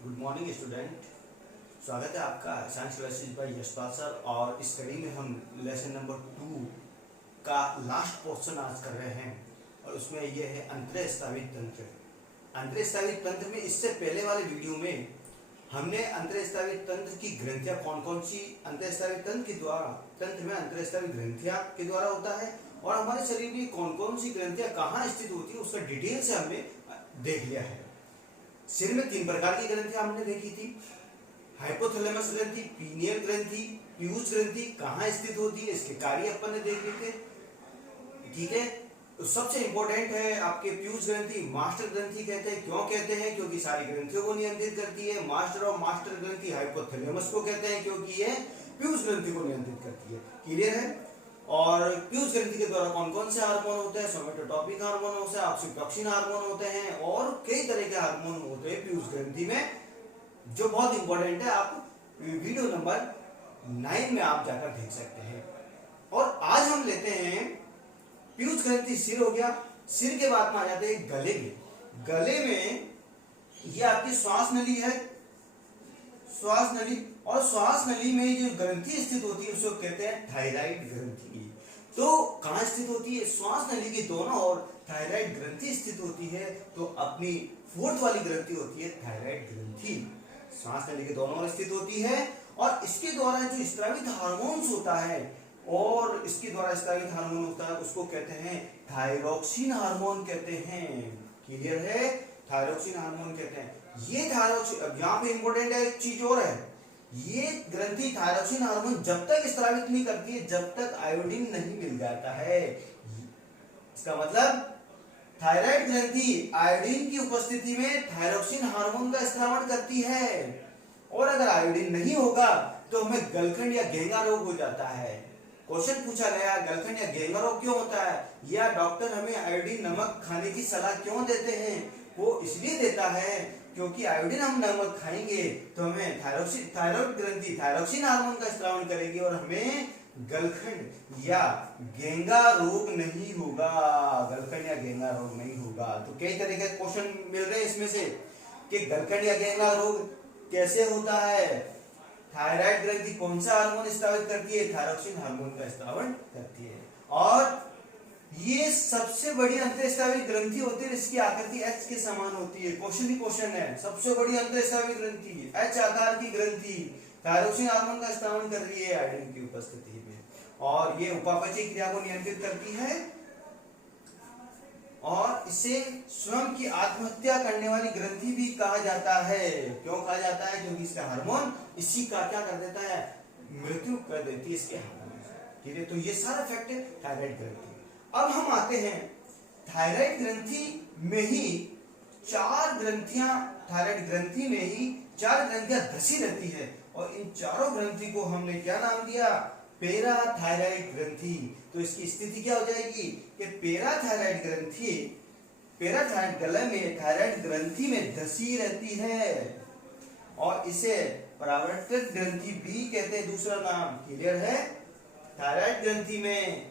Good morning student. स्वागत है आपका science classes bye Yashpal sir. और इस कड़ी में हम लेसन नंबर 2 का लास्ट पोर्शन आज कर रहे हैं और उसमें यह है अंतःस्रावी तंत्र। अंतःस्रावी तंत्र में इससे पहले वाले वीडियो में हमने अंतःस्रावी तंत्र की ग्रंथियां कौन कौन सी अंतःस्रावी तंत्र में अंतःस्रावी ग्रंथियां के द्वारा होता है और हमारे शरीर में कौन कौन सी ग्रंथियां कहाँ स्थित होती है उसका डिटेल से हमने देख लिया है। सिर में 3 प्रकार की ग्रंथियां हमने देखी थी। हाइपोथैलेमस ग्रंथि, पीनियल ग्रंथि, पीयूष ग्रंथि कहाँ स्थित होती है, इसके कार्य अपन ने देख लिए थे। ठीक है, तो सबसे इंपॉर्टेंट है आपके पीयूष ग्रंथि। मास्टर ग्रंथि कहते हैं। क्यों कहते हैं? क्योंकि सारी ग्रंथियों को नियंत्रित करती है। मास्टर और मास्टर ग्रंथि हाइपोथैलेमस को कहते हैं क्योंकि ये पीयूष ग्रंथि को नियंत्रित करती है। क्लियर है? और पीयूष ग्रंथि के द्वारा कौन कौन से हार्मोन होते हैं? सोमेटोटॉपिक हार्मोन होते हैं, ऑक्सीटोसिन हार्मोन होते हैं और कई तरह के हार्मोन होते हैं पीयूष ग्रंथि में, जो बहुत इंपॉर्टेंट है। आप वीडियो नंबर 9 में आप जाकर देख सकते हैं। और आज हम लेते हैं पीयूष ग्रंथि। सिर हो गया। सिर के बाद में आ जाते हैं गले में। गले में ये आपकी श्वास नली है, श्वास नली। और श्वास नली में जो ग्रंथि स्थित होती है उसको कहते हैं थायराइड ग्रंथि। तो कहां स्थित होती है? श्वास नली की दोनों ओर थायराइड ग्रंथि स्थित होती है। तो अपनी 4th वाली ग्रंथि होती है थायराइड ग्रंथि। श्वास नली के दोनों ओर स्थित होती है और इसके द्वारा जो स्रावित हार्मोन्स होता है और इसके द्वारा स्रावित हार्मोन होता है उसको कहते हैं थायरोक्सिन हार्मोन कहते हैं। क्लियर है? थायरोक्सिन हार्मोन कहते हैं। ये थायरोक्सिन, यहाँ पे इंपॉर्टेंट है, एक चीज और है। ये ग्रंथि थायरोक्सिन हार्मोन जब तक स्रावित नहीं करती है जब तक आयोडीन नहीं मिल जाता है। इसका मतलब थायराइड ग्रंथि आयोडीन की उपस्थिति में थायरोक्सिन हार्मोन का स्रावण करती है और अगर आयोडीन नहीं होगा तो हमें गलखंड या घेंगा रोग हो जाता है। क्वेश्चन पूछा गया गलखंड या घेंगा रोग क्यों होता है, या डॉक्टर हमें आयोडीन नमक खाने की सलाह क्यों देते हैं? वो इसलिए देता है क्योंकि आयोडीन हम नमक खाएंगे तो हमें थायराइड ग्रंथि थायरोक्सिन हार्मोन का स्रावण करेगी और हमें गलखंड या घेंगा रोग नहीं होगा। गलखंड या घेंगा रोग नहीं होगा। तो कई तरह के क्वेश्चन मिल रहे हैं इसमें से कि गलखंड या घेंगा रोग कैसे होता है। थायराइड ग्रंथि कौन सा हार्मोन स्रावित करती है? थायरोक्सिन हार्मोन का स्रावण करती है। और ये सबसे बड़ी अंतःस्रावी ग्रंथि होती है। इसकी आकृति एच के समान होती है। क्वेश्चन ही क्वेश्चन है। सबसे बड़ी अंतःस्रावी ग्रंथि एच आकार की ग्रंथि थायरोक्सिन हार्मोन का स्रावण कर रही है आयोडीन की उपस्थिति में और ये उपापचय क्रिया को नियंत्रित करती है और इसे स्वयं की आत्महत्या करने वाली ग्रंथि भी कहा जाता है। क्यों कहा जाता है? क्योंकि इसका हार्मोन इसी का क्या कर देता है? मृत्यु कर देती है इसके हार्मोन। ठीक है, तो ये सारा फैक्ट है थायराइड ग्रंथि। अब हम आते हैं थायराइड ग्रंथि में ही 4 ग्रंथियां, थायराइड ग्रंथि में ही 4 ग्रंथियां धसी रहती है और इन चारों ग्रंथि को हमने क्या नाम दिया? पैराथायराइड ग्रंथि। तो इसकी स्थिति क्या हो जाएगी कि पैराथायराइड ग्रंथि पैराथायराइड गले में थायराइड ग्रंथि में धसी रहती है और इसे परावर्तक ग्रंथि भी कहते हैं, दूसरा नाम। क्लियर है? थायराइड ग्रंथि में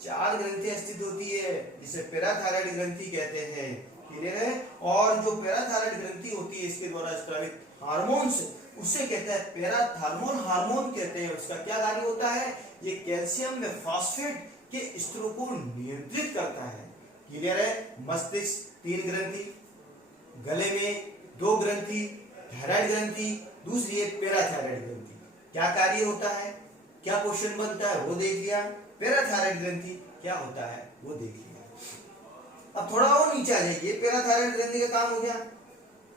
4 ग्रंथियां स्थित होती है जिसे पैराथायराइड ग्रंथि कहते हैं। क्लियर है? और जो पैराथायराइड ग्रंथि होती है इसके द्वारा स्रावित हार्मोन्स उसे कहते हैं पैराथार्मोन हार्मोन कहते हैं। उसका क्या कार्य होता है? ये कैल्शियम में फास्फेट के स्तरों को नियंत्रित करता है। क्लियर है? मस्तिष्क 3 ग्रंथि, गले में 2 ग्रंथि, थायराइड ग्रंथि, दूसरी है पैराथायराइड ग्रंथि। क्या कार्य होता है, क्या क्वेश्चन बनता है वो देख लिया। पैराथायराइड ग्रंथि क्या होता है वो देख लिया। अब थोड़ा और नीचे आ जाइए। पैराथायराइड ग्रंथि का काम हो गया।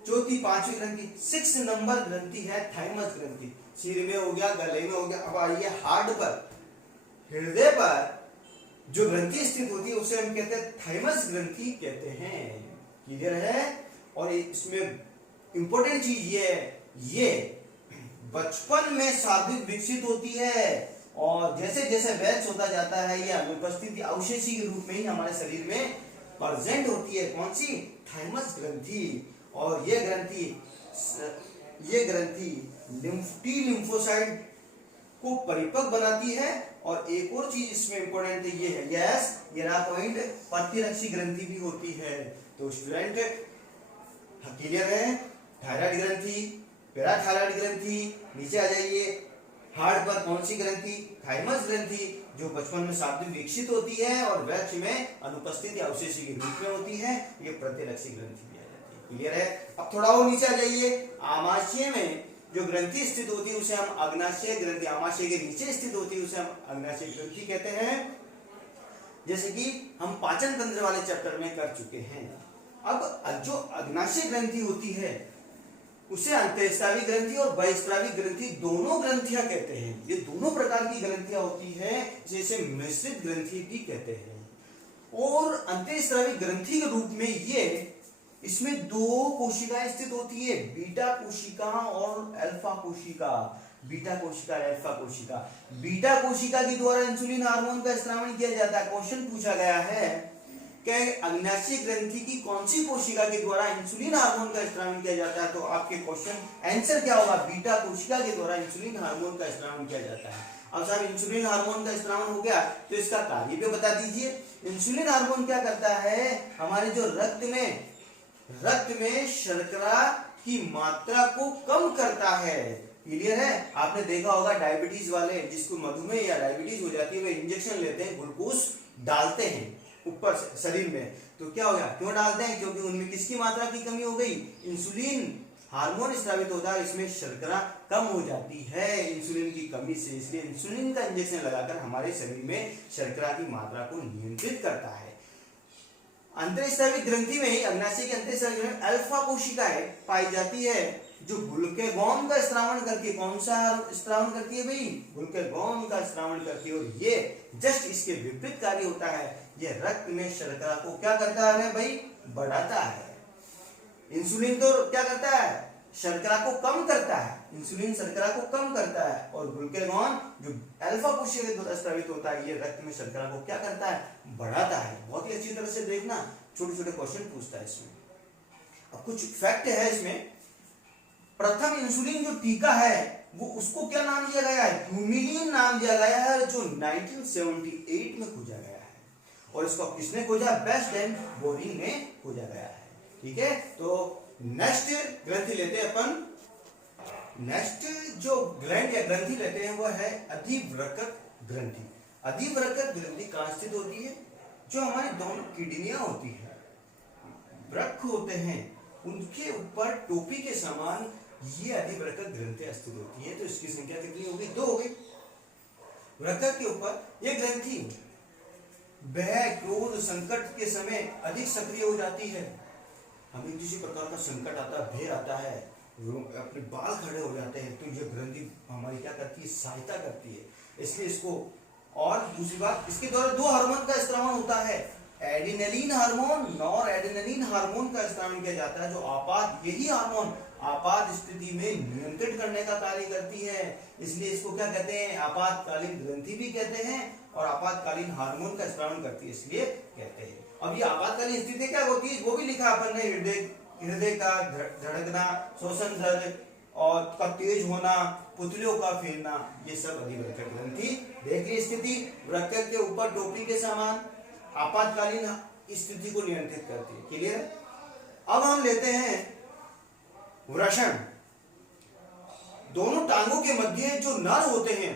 चौथी 5वीं ग्रंथि 6 नंबर ग्रंथि है थाइमस ग्रंथि। सिर में हो गया, गले में हो गया। अब आइए हार्ट पर, हृदय पर जो ग्रंथि स्थित होती है उसे हम कहते हैं थाइमस ग्रंथि कहते हैं। क्लियर है? और इसमें इंपॉर्टेंट चीज ये बचपन में शारीरिक विकसित होती है और जैसे जैसे वयस होता जाता है यह अनुपस्थिति अवशेषी के रूप में ही हमारे शरीर में प्रेजेंट होती है। कौन सी? थाइमस ग्रंथि। और ये ग्रंथि टी लिम्फोसाइट को परिपक्व बनाती है। और एक और चीज इसमें इंपॉर्टेंट है, ये है यस येराकोइड प्रतिरक्षी ग्रंथि भी होती है। तो स्टूडेंट क्लियर है? थायराइड ग्रंथि, पैराथायरॉइड ग्रंथि, नीचे आ जाइए हार्ट पर कौन सी ग्रंथि, थाइमस ग्रंथि, जो बचपन में शाब्दिक विकसित होती है और वृक्ष में अनुपस्थित या अवशेषी के रूप में होती है, ये प्रत्यलक्षी ग्रंथि भी आ जाती है। क्लियर है? अब थोड़ा और नीचे आ जाइए, आमाशय में जो ग्रंथि स्थित होती है उसे हम अग्नाशय ग्रंथि, आमाशय के नीचे स्थित होती है उसे हम अग्नाशय ग्रंथि कहते हैं, जैसे कि हम पाचन तंत्र वाले चैप्टर में कर चुके हैं। अब जो अग्नाशय ग्रंथि होती है उसे अंतःस्रावी ग्रंथि और बहिस्रावी ग्रंथि दोनों ग्रंथियां कहते हैं। ये दोनों प्रकार की ग्रंथियां होती है, जैसे मिश्रित ग्रंथि भी कहते हैं। और अंतःस्रावी ग्रंथि के रूप में ये इसमें दो कोशिकाएं स्थित होती है, बीटा कोशिका और अल्फा कोशिका। बीटा कोशिका और अल्फा कोशिका। बीटा कोशिका के द्वारा इंसुलिन हार्मोन का स्रावन किया जाता है। क्वेश्चन पूछा गया है कि अग्नाशय ग्रंथि की कौन सी कोशिका के द्वारा इंसुलिन हार्मोन का स्रावन किया जाता है, तो आपके क्वेश्चन आंसर क्या होगा, बीटा कोशिका के द्वारा इंसुलिन हार्मोन का स्रावन किया जाता है। अब साहब इंसुलिन हार्मोन का स्रावन हो गया तो इसका कार्य भी बता दीजिए। इंसुलिन हार्मोन क्या करता है, हमारे जो रक्त में शर्करा की मात्रा को कम करता है। क्लियर है? आपने देखा होगा डायबिटीज वाले जिसको मधुमेह या डायबिटीज हो जाती है वे इंजेक्शन लेते हैं, ग्लूकोज डालते हैं ऊपर से शरीर में, तो क्या हो गया, क्यों डालते हैं, क्योंकि उनमें किसकी मात्रा की कमी हो गई, इंसुलिन हार्मोन स्रावित होता है, इसमें शर्करा कम हो जाती है इंसुलिन की कमी से, इसलिए इंसुलिन का इंजेक्शन लगाकर हमारे शरीर में शर्करा की मात्रा को नियंत्रित करता है। अंतःस्रावी ग्रंथि में ही अग्नाशय की अंतःस्रावी ग्रंथि में अल्फा कोशिकाएं पाई जाती है जो ग्लूकेगॉन का स्रावन करके, कौन सा स्रावन करती है भाई, ग्लूकेगॉन का स्रावन करती है, और ये जस्ट इसके विपरीत कार्य होता है, ये रक्त में शर्करा को क्या करता है भाई, बढ़ाता है। इंसुलिन तो क्या करता है, शर्करा को कम करता है, इंसुलिन शर्करा को कम करता है, और ग्लूकेगॉन जो अल्फा कोशिका के द्वारा स्रावित होता है ये रक्त में शर्करा को क्या करता है, बढ़ाता है। बहुत ही अच्छी तरह से देखना, छोटे छोटे क्वेश्चन पूछता है इसमें। अब कुछ फैक्ट है इसमें। प्रथम इंसुलिन जो टीका है वो उसको क्या नाम दिया गया है, ह्यूमिलिन नाम दिया गया है, जो 1978 में खोजा गया है, और इसको किसने खोजा, बेस्ट एंड बोरिंग ने खोजा गया है। ठीक है, तो नेक्स्ट ग्रंथि लेते हैं अपन। नेक्स्ट जो ग्लैंड या ग्रंथि लेते हैं वो है अधिवृक्क ग्रंथि। अधिवृक्क ग्रंथि कहाँ स्थित होती है, जो हमारी दोनों किडनियां होती है, वृक्क होते हैं, उनके ऊपर टोपी के समान ये अधिवृक्क ग्रंथि स्थित होती है। तो इसकी संख्या कितनी होगी, 2 हो गई। वृक्क के ऊपर ये ग्रंथि भय, क्रोध, संकट के समय अधिक सक्रिय हो जाती है। हमें किसी प्रकार का संकट आता है, भय आता है, अपने बाल खड़े हो जाते हैं, तो ये ग्रंथि हमारी क्या करती है, सहायता करती है, इसलिए इसको। और दूसरी बात, इसके द्वारा 2 हार्मोन का स्रावन होता है, adrenaline hormone, nor adrenaline hormone का स्रावन किया जाता है, जो यही हार्मोन आपात स्थिति में नियंत्रित करने का कार्य करती है, इसलिए इसको क्या कहते हैं, आपातकालीन ग्रंथि भी कहते हैं, और आपातकालीन हार्मोन का स्रावन करती है इसलिए कहते हैं। अब ये आपातकालीन स्थिति क्या होती है वो भी लिखा अपन ने, हृदय का धड़कना, श्वसन दर और का तेज होना, पुतलियों का फैलना, ये सब अधिवृक्क ग्रंथि। देखिए स्थिति, वृक्क के ऊपर टोपी के समान आपातकालीन स्थिति को नियंत्रित करती है। क्लियर? अब हम लेते हैं वृषण। दोनों टांगों के मध्य जो नर होते हैं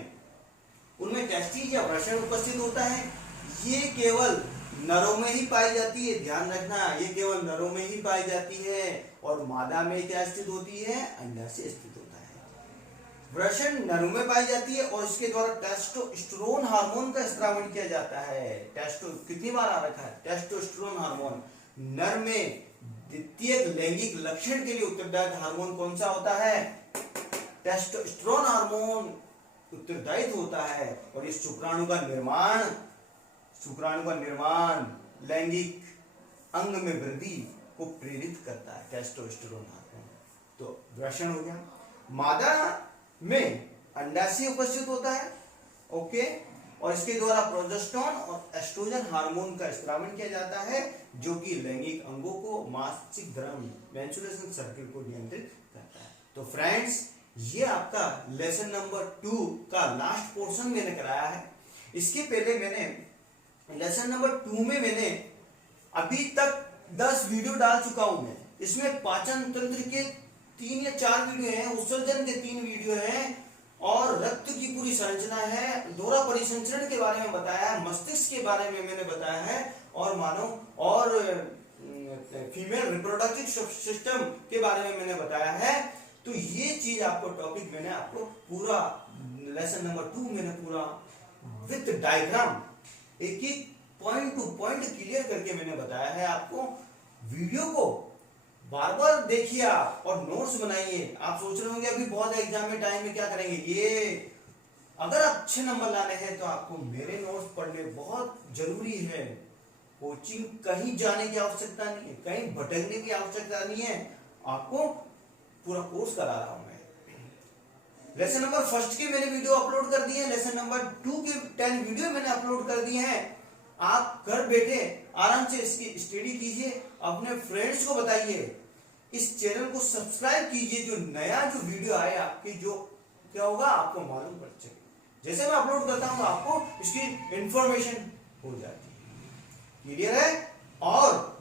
उनमें टेस्टिस या वृषण उपस्थित होता है। ये केवल नरों में ही पाई जाती है, ध्यान रखना, ये केवल नरों में ही पाई जाती है, और मादा में क्या स्थित होती है, अंडाशय स्थित होता है। वृषण नरों में पाई जाती है और इसके द्वारा टेस्टोस्टेरोन हार्मोन का स्रावन किया जाता है। कितनी बार आ रखा है, टेस्टोस्टेरोन हार्मोन। नर में द्वितीय लैंगिक लक्षण के लिए उत्तरदायी हार्मोन कौन सा होता है, टेस्टोस्टेरोन हार्मोन उत्तरदायी होता है, और इस शुक्राणु का निर्माण लैंगिक अंग में वृद्धि को प्रेरित करता है, टेस्टोस्टेरोन हार्मोन। तो वृषण हो गया। मादा में अंडाशय उपस्थित होता है, ओके, और इसके द्वारा प्रोजेस्टेरोन और एस्ट्रोजन हार्मोन का स्रावन किया जाता है, जो कि लैंगिक अंगों को, मासिक धर्म, मेंस्ट्रुएशन सर्किल को नियंत्रित करता है। तो फ्रेंड्स, ये आपका लेसन नंबर 2 का लास्ट पोर्शन मैंने कराया है। इसके पहले मैंने लेसन नंबर 2 में मैंने अभी तक 10 वीडियो डाल चुका हूं मैं। इसमें पाचन तंत्र के 3 या 4 वीडियो हैं, उत्सर्जन के 3 वीडियो हैं, और रक्त की पूरी संरचना है, दोहरा परिसंचरण के बारे में बताया है, मस्तिष्क के बारे में मैंने बताया है, और मानव और फीमेल रिप्रोडक्टिव सिस्टम के बारे में मैंने बताया है। तो ये चीज आपको टॉपिक मैंने आपको पूरा लेसन नंबर 2 मैंने पूरा विथ डायग्राम एक एक पॉइंट टू पॉइंट क्लियर करके मैंने बताया है आपको। वीडियो को बार बार देखिए आप और नोट्स बनाइए। आप सोच रहे होंगे अभी बहुत एग्जाम में टाइम में क्या करेंगे, ये अगर अच्छे नंबर लाने हैं तो आपको मेरे नोट्स पढ़ने बहुत जरूरी है। कोचिंग कहीं जाने की आवश्यकता नहीं है, कहीं भटकने की आवश्यकता नहीं है, आपको पूरा कोर्स करा रहा हूं मैं। लेसन नंबर 1 के मैंने वीडियो अपलोड कर दिए, लेसन नंबर 2 के 10 वीडियो मैंने अपलोड कर दिए हैं। आप घर बैठे आराम से इसकी स्टडी कीजिए, अपने फ्रेंड्स को बताइए, इस चैनल को सब्सक्राइब कीजिए। जो नया जो वीडियो आए आपके, जो क्या होगा आपको मालूम पड़ सके, जैसे मैं अपलोड करता हूं आपको इसकी इंफॉर्मेशन हो जाती है। क्लियर है? और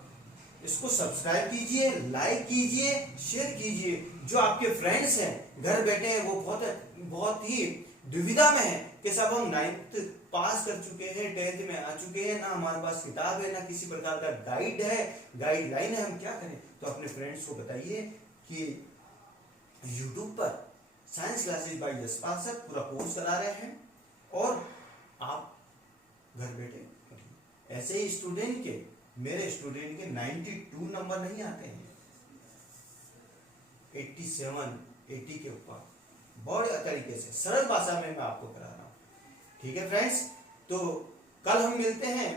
इसको सब्सक्राइब कीजिए, लाइक कीजिए, शेयर कीजिए। जो आपके फ्रेंड्स हैं घर बैठे हैं, वो बहुत ही दुविधा में है कि सब हम 9th पास कर चुके हैं, 10th में आ चुके हैं, ना हमारे पास किताब है, ना किसी प्रकार का गाइड है, गाइडलाइन है, हम क्या करें। तो अपने फ्रेंड्स को बताइए कि यूट्यूब पर science classes bye Jaspal sir पूरा कोर्स करा रहे हैं, और आप घर बैठे ऐसे ही स्टूडेंट के, मेरे स्टूडेंट के 92 नंबर नहीं आते हैं, 87, 80 के ऊपर बड़े तरीके से सरल भाषा में मैं आपको करा रहा हूं। ठीक है फ्रेंड्स, तो कल हम मिलते हैं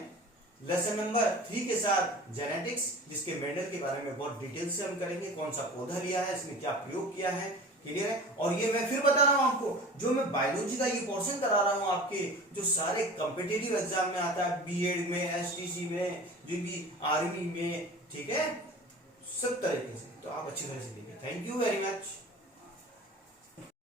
लेसन नंबर 3 के साथ जेनेटिक्स, जिसके मेंडल के बारे में बहुत डिटेल से हम करेंगे, कौन सा पौधा लिया है, इसमें क्या प्रयोग किया है। क्लियर है? और ये मैं फिर बता रहा हूं आपको, जो मैं बायोलॉजी का ये पोर्शन करा रहा हूं आपके, जो सारे कॉम्पिटिटिव एग्जाम में आता है, बीएड में, एसटीसी में, जो भी आर्मी में, ठीक है, सब तरीके से, तो आप अच्छी तरह से देखिए। Thank you very much.